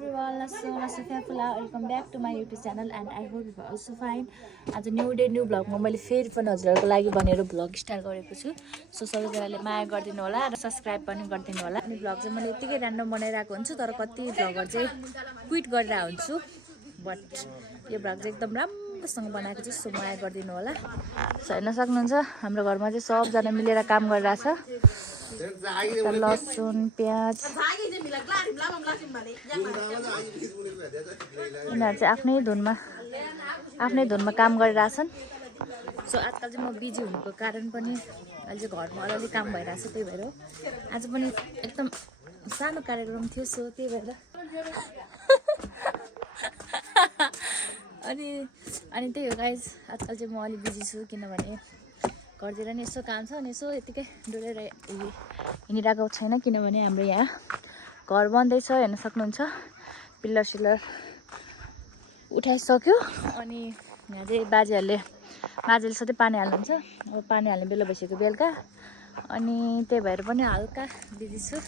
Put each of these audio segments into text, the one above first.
everyone, Sofia Fula. Welcome back to my YouTube channel and I hope you are also fine. आज new day new भ्लगमा मैले फेरि पनि हजुरहरुको लागि भनेर भ्लग स्टार्ट गरेको छु। सो सबैजनाले माया गरिदिनु होला र सब्स्क्राइब पनि गरिदिनु होला। अनि भ्लग चाहिँ मैले यतिकै र्यान्डम बनाइराको हुन्छु तर कति भ्लगर चाहिँ क्विट गरिरा हुन्छु। बट यो भ्लग चाहिँ एकदम राम्रोसँग बनाएको छु। सो माया गरिदिनु होला। सो हेर्न सक्नुहुन्छ हाम्रो घरमा चाहिँ सबजना मिलेर काम गरिरहेछ। लसुन प्याज यिनीहरू चाहिँ आफ्नै धुनमा काम गरिरहेछन्। सो आजकल चाहिँ म बिजी हुनुको कारण पनि अहिले चाहिँ घरमा अलिअलि काम भइरहेछ। त्यही भएर आज पनि एकदम सानो कार्यक्रम थियो। सो त्यही भएर अनि त्यही हो गाइज, आजकल चाहिँ म अलिक बिजी छु किनभने घरतिर नि यसो काम छ अनि यसो यतिकै डुलेर हिँडिरहेको छैन किनभने हाम्रो यहाँ घर बन्दैछ। हेर्न सक्नुहुन्छ पिल्लर सिल्लर उठाइसक्यो अनि यहाँ चाहिँ बाजेले सधैँ पानी हाल्नुहुन्छ। अब पानी हाल्ने बेला भइसक्यो बेलुका अनि त्यही भएर पनि हल्का बिजी छु।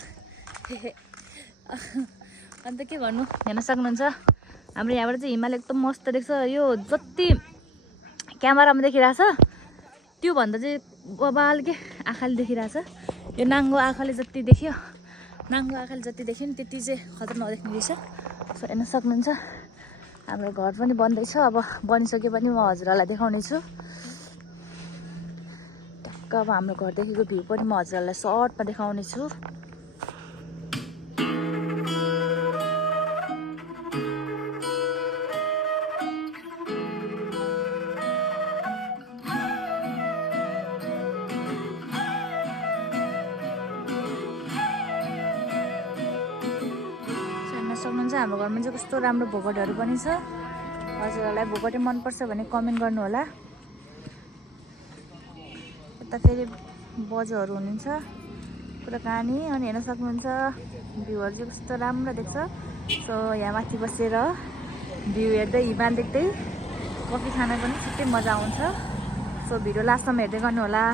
अन्त के भन्नु, हेर्न सक्नुहुन्छ हाम्रो यहाँबाट चाहिँ हिमाल एकदम मस्त देख्छ। यो जति क्यामेरामा देखिरहेछ त्योभन्दा चाहिँ बबाल के आँखाले देखिरहेछ। यो नाङ्गो आँखाले जति देख्यो नि त्यति चाहिँ खतरा नदेख्ने रहेछ। सो हेर्न सक्नुहुन्छ हाम्रो घर पनि बन्दैछ। अब बनिसक्यो भने म हजुरहरूलाई देखाउने छु। टक्क अब हाम्रो घरदेखिको भ्यू पनि म हजुरहरूलाई सर्टमा देखाउने छु। सक्नुहुन्छ हाम्रो घरमा चाहिँ कस्तो राम्रो भोगटहरू पनि छ। हजुरहरूलाई भोगटे मनपर्छ भने कमेन्ट गर्नु होला। यता फेरि बजुहरू हुनुहुन्छ कुराकानी अनि हेर्न सक्नुहुन्छ भ्यूहरू चाहिँ कस्तो राम्रो देख्छ। सो यहाँ माथि बसेर भ्यू हेर्दै हिमाल देख्दै कफी खान पनि छुट्टै मजा आउँछ। सो भिडियो लास्टसम्म हेर्दै गर्नु होला।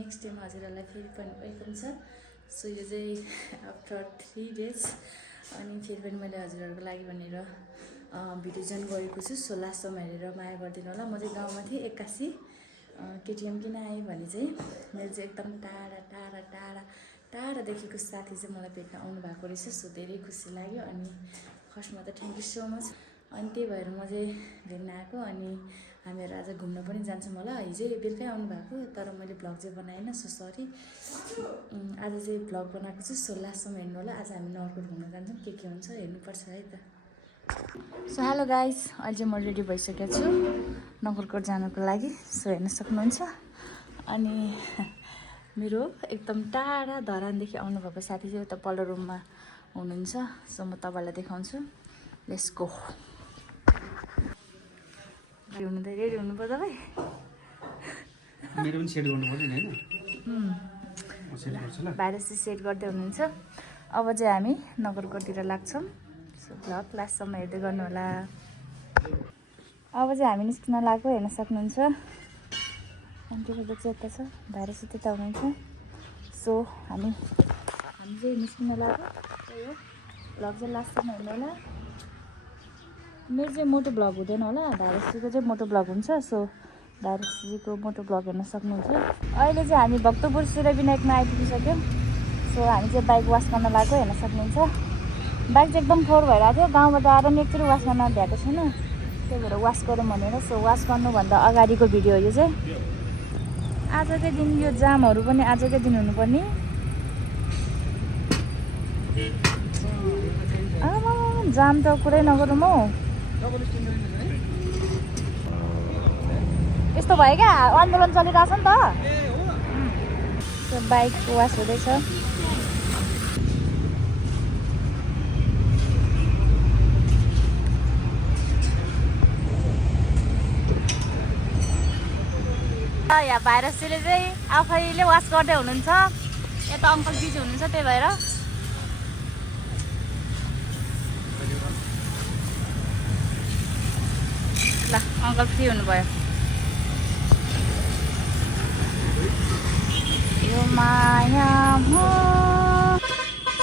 नेक्स्ट डेमा हजुरहरूलाई फेरि पनि वेलकम छ। सो यो चाहिँ आफ्टर 3 डेज अनि फेरि पनि मैले हजुरहरूको लागि भनेर भिडियो जोइन गरेको छु। सो लास्टसम्म हेरेर माया गरिदिनु होला। म चाहिँ गाउँमा थिएँ 81 केटिएम किन आएँ भने चाहिँ मेरो चाहिँ एकदम टाढादेखिको साथी चाहिँ मलाई भेट्न आउनु भएको रहेछ। सो धेरै खुसी लाग्यो अनि फर्स्टमा त थ्याङ्क यू सो मच। अनि त्यही भएर म चाहिँ भेट्न आएको अनि हामीहरू आज घुम्न पनि जान्छौँ होला। हिजै बेलुकै आउनु भएको तर मैले भ्लग चाहिँ बनाएन। सो सरी, आज चाहिँ भ्लग बनाएको छु। सो लास्टसम्म हेर्नु होला। आज हामी नगरकोट घुम्न जान्छौँ। के हुन्छ हेर्नुपर्छ है त। सो हेलो गाइज, अहिले चाहिँ म रेडी भइसकेको छु नगरकोट जानको लागि। सो हेर्न सक्नुहुन्छ अनि मेरो एकदम टाढा धरानदेखि आउनुभएको साथी चाहिँ उता पल्लो रुममा हुनुहुन्छ। सो म तपाईँलाई देखाउँछु। Let's go. रेडी हुनु पर्छ भाइ। मेरो पनि सेट गर्नु पर्दैन हैन? भाइरस चाहिँ सेट गर्दै हुनुहुन्छ। अब चाहिँ हामी नगरकोटतिर लाग्छौँ। सो भ्लग लास्टसम्म हेर्दै गर्नु होला। अब चाहिँ हामी निस्किन लाग्यो। हेर्न सक्नुहुन्छ आन्टीहरू चाहिँ यता छ, भाइरस चाहिँ त्यता हुनुहुन्छ। सो हामी चाहिँ निस्किन लाग्यो। त्यही हो, भ्लग चाहिँ लास्टसम्म हेर्नु होला। मेरो चाहिँ मोटो भ्लग हुँदैन होला, धारसजीको चाहिँ मोटो भ्लग हुन्छ। सो धारसजीको मोटो भ्लग हेर्न सक्नुहुन्छ। अहिले चाहिँ हामी भक्तपुर सूर्यविनायकमा आइपुगिसक्यौँ। सो हामी चाहिँ बाइक वास गर्न लाग्यो। हेर्न सक्नुहुन्छ बाइक चाहिँ एकदम फोहोर भइरहेको थियो। गाउँबाट आएर नि एकचोटि वास गर्न भ्याएको छैन, त्यही भएर वास गरौँ भनेर। सो वास गर्नुभन्दा अगाडिको भिडियो यो चाहिँ। आजकै दिन यो जामहरू पनि आजकै दिन हुनुपर्ने। जाम त कुरै नगरौँ हौ। यस्तो भयो क्या, आन्दोलन चलिरहेछ नि त। बाइक वास हुँदैछ। यहाँ भाइरसले चाहिँ आफैले वास गर्दै हुनुहुन्छ। यता अङ्कल बिजी हुनुहुन्छ, त्यही भएर ल अङ्कल फ्री हुनुभयो। यो माया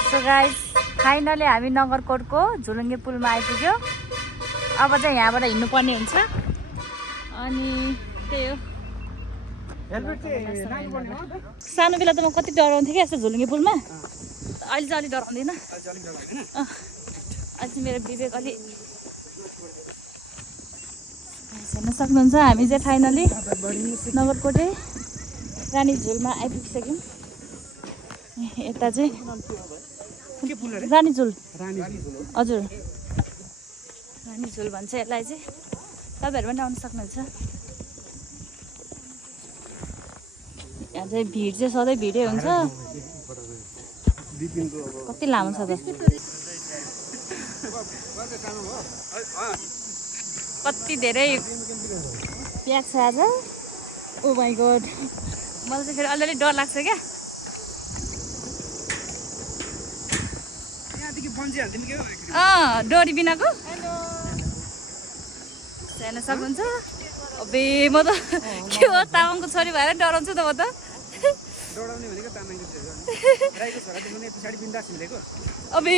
सो गाइस फाइनली हामी नगरकोटको झुलुङ्गे पुलमा आइपुग्यो। अब चाहिँ यहाँबाट हिँड्नुपर्ने हुन्छ अनि त्यही हो। सानो बेला त म कति डराउँथेँ क्या यस्तो झुलुङ्गे पुलमा। अहिले चाहिँ अलिक डराउँदिनँ। अहिले चाहिँ मेरो विवेक अलि हेर्न सक्नुहुन्छ। हामी चाहिँ फाइनली नगरकोटे रानी झुलमा आइपुगिसक्यौँ। यता चाहिँ रानी झुल हजुर रानी झुल भन्छ यसलाई चाहिँ। तपाईँहरू पनि आउनु सक्नुहुन्छ। यहाँ चाहिँ भिड चाहिँ सधैँ भिडै हुन्छ। कति लामो छ त, कति धेरै प्याक छ आज। ओ माई गॉड, मलाई चाहिँ फेरि अलिअलि डर लाग्छ क्या। डोरी बिनाको हेर्न सक्नुहुन्छ। अबे म त के हो तामाङको छोरी भएर डराउँछु त म त। अबे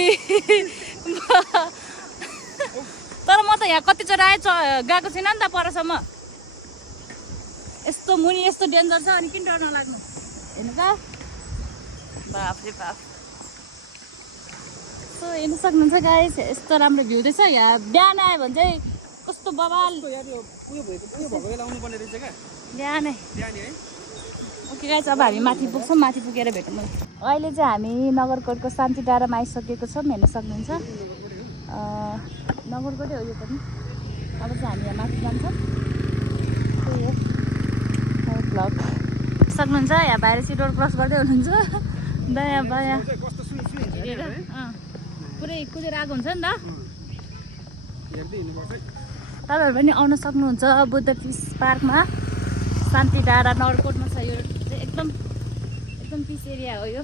तर म त यहाँ कतिचोटि गएको छुइनँ नि त परसम्म। यस्तो मुनि यस्तो डेन्जर छ अनि किन डर नलाग्नु। हेर्नु त बाफरे बाफ। सो हेर्नु सक्नुहुन्छ गाइस, यस्तो राम्रो भ्यू रहेछ। यहाँ बिहान आयो भने चाहिँ कस्तो बवाल बिहानै। ओके गाइस, अब हामी माथि पुग्छौँ। माथि पुगेर भेटौँ। अहिले चाहिँ हामी नगरकोटको शान्ति डाँडामा आइसकेको छौँ। हेर्न सक्नुहुन्छ नगरकोटै हो यो पनि। अब चाहिँ हामी यहाँ माथि जान्छौँ। त्यही हो भ्लग सक्नुहुन्छ। यहाँ बाहिर चाहिँ रोड क्रस गर्दै हुनुहुन्छ। दायाँ बायाँ हेरेर पुरै कुदेर आएको हुन्छ नि त। तपाईँहरू पनि आउन सक्नुहुन्छ बुद्ध फिस पार्कमा। शान्ति डाँडा नगरकोटमा छ। यो चाहिँ एकदम पिस एरिया हो यो।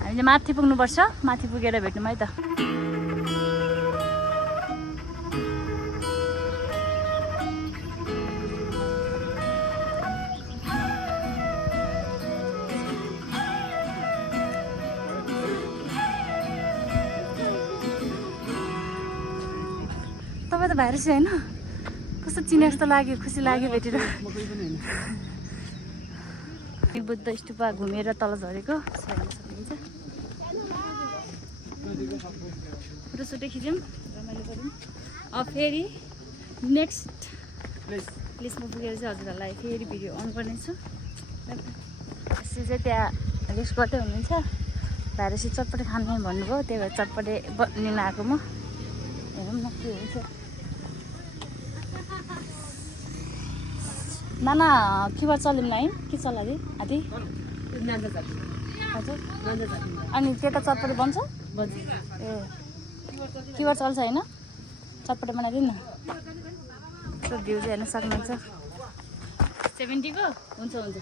हामीले माथि पुग्नुपर्छ। माथि पुगेर भेटौँ है त। तपाईँ त भाइरस होइन, कस्तो चिने जस्तो लाग्यो। खुसी लाग्यो भेटेर। बुद्ध स्तूपा घुमेर तल झरेको फोटोसुटै खिच्यौँ, रमाइलो गऱ्यौँ। अब फेरि नेक्स्ट प्लेसमा पुगेर चाहिँ हजुरहरूलाई फेरि भिडियो अन गर्नेछु। यसरी चाहिँ त्यहाँ रेस्ट गर्दै हुनुहुन्छ। भाइरसी चटपटे खाने भन्नुभयो, त्यही भएर चटपटे लिन आएको म। हेरौँ न के हुन्छ। नाना किबर चल्यौँ है, के चल्ला अरे हात्ती हजुर। अनि त्यता चटपटे बन्छ ए किबर चल्छ होइन, चटपटे बनाइदिनु न। त्यो भ्यू चाहिँ हेर्न सक्नुहुन्छ। 70 को हुन्छ।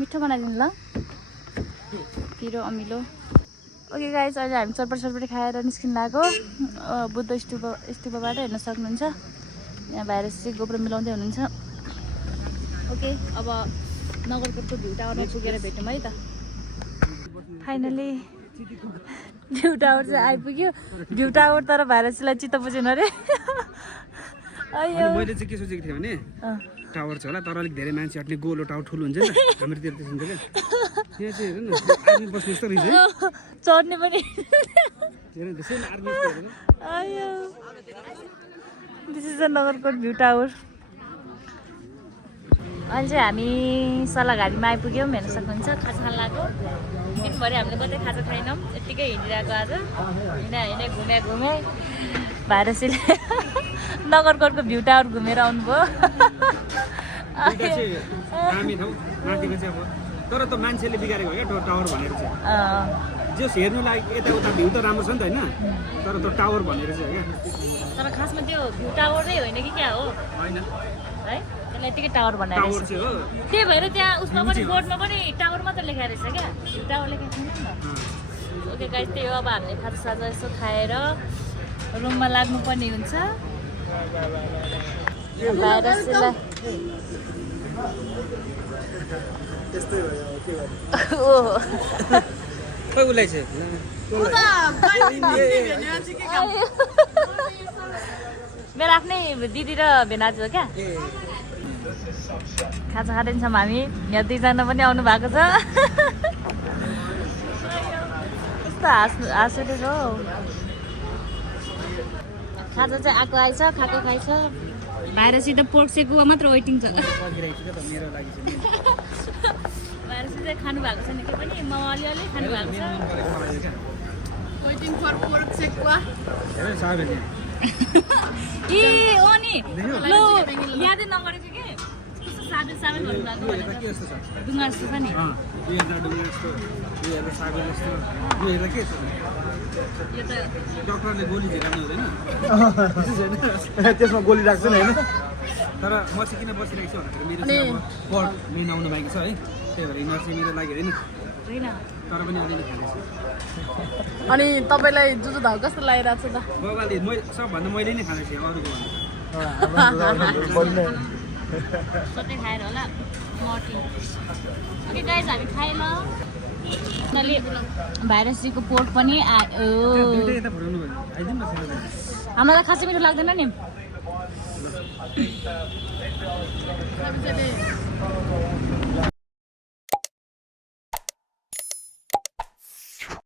मिठो बनाइदिनु ल, पिरो अमिलो। ओके गाइस, अहिले हामी चटपटे खाएर निस्किन लागेको बुद्ध स्तूपबाट। हेर्न सक्नुहुन्छ यहाँ भाइरस चाहिँ गोप्रो मिलाउँदै हुनुहुन्छ। ओके, अब नगरकोटको भ्यू टावरमा पुगेर भेटौँ है त। फाइनली भ्यू टावर चाहिँ आइपुग्यो। भ्यू टावर तर भाइरसलाई चित्त बुझेन अरे। मैले चाहिँ के सोचेको थिएँ भने टावर छ होला, तर अलिक धेरै मान्छे अट्ने गोलो टावर ठुलो हुन्छ नि त, हाम्रोतिर त्यस्तो हुन्छ क्या। यहाँ चाहिँ हेर्नु न, आर्मी बस्ने जस्तो रहेछ है। चढ्ने पनि आयो। This is the Nagarkot view tower. अहिले चाहिँ हामी सल्लाघारीमा आइपुग्यौँ हेर्न सक्नुहुन्छ खाजा खान लाग्यो दिनभरि हामीले कतै खाजा खाएनौँ यत्तिकै हिँडिरहेको आज हिँडे घुमे भाइरसीले नगरकोटको भ्यू टावर घुमेर आउनुभयो दामी ठाउँ माथिको चाहिँ अब तर त मान्छेले बिगारेको हो क्या टावर भनेर चाहिँ जस हेर्नु लागि यताउता भ्यू त राम्रो छ नि त होइन तर त्यो टावर भनेर चाहिँ हो क्या तर खासमा त्यो भ्यू टावरै होइन कि क्या हो होइन है त्यसलाई यत्तिकै टावर भनेर टावर चाहिँ हो त्यही भएर त्यहाँ उसमा पनि बोर्डमा पनि टावर मात्र लेखाएको रहेछ क्या भ्यू टावर लेखेको छैन नि त ओके गाइस त्यही हो अब हामीले खाजासाजा यसो खाएर रुममा लाग्नुपर्ने हुन्छ भाइरसलाई खोइ उसलाई चाहिँ मेरो आफ्नै दिदी र भेनाजु हो क्या खाजा खाँदैछौँ हामी यहाँ दुईजना पनि आउनु भएको छ कस्तो हाँसुटेको हो खाजा चाहिँ आएको आएछ खाएको खाएछ भाइरसी त पोर्क सेकुवा मात्र वेटिङ छ मेरो लागि चाहिँ भाइरसी चाहिँ खानु भएको छैन के पनि म अलिअलि खानु भएको छ Waiting for pork sekwa. हेर साबेन ए ओ नि लो यादै नगरेको के कस्तो साबे साबे गर्नु भएको यो हेर्दा के जस्तो छ डुङ्गा जस्तो छ नि यो हेर्दा डुङ्गा जस्तो यो हेर्दा साबेन जस्तो यो हेर्दा के छ यो त डक्टरले गोली झेलाउनु हुँदैन त्यसमा गोली राख्छ नि होइन तर म चाहिँ किन बसिरहेको छु भन्दाखेरि मेरो चाहिँ अब पर्क मेन आउनु भएको छ है त्यही भएर यिनीहरू चाहिँ मेरो लागि होइन होइन तर पनि अलिअलि खाँदैछु अनि तपाईँलाई जुजु धाउ कस्तो लागिरहेको छ त बाबाले सबभन्दा मैले नै खाँदैछु अरूको बोल्ने कतै खाएर होला मर्टिङ ओके गाइज हामी खाएन उनीहरूले भाइरसीको पोर्क पनि आयो दुइटै यता फुटाउनु भयो आइदिनु न फेरि हामीलाई खासै मिठो लाग्दैन नि तपाईँले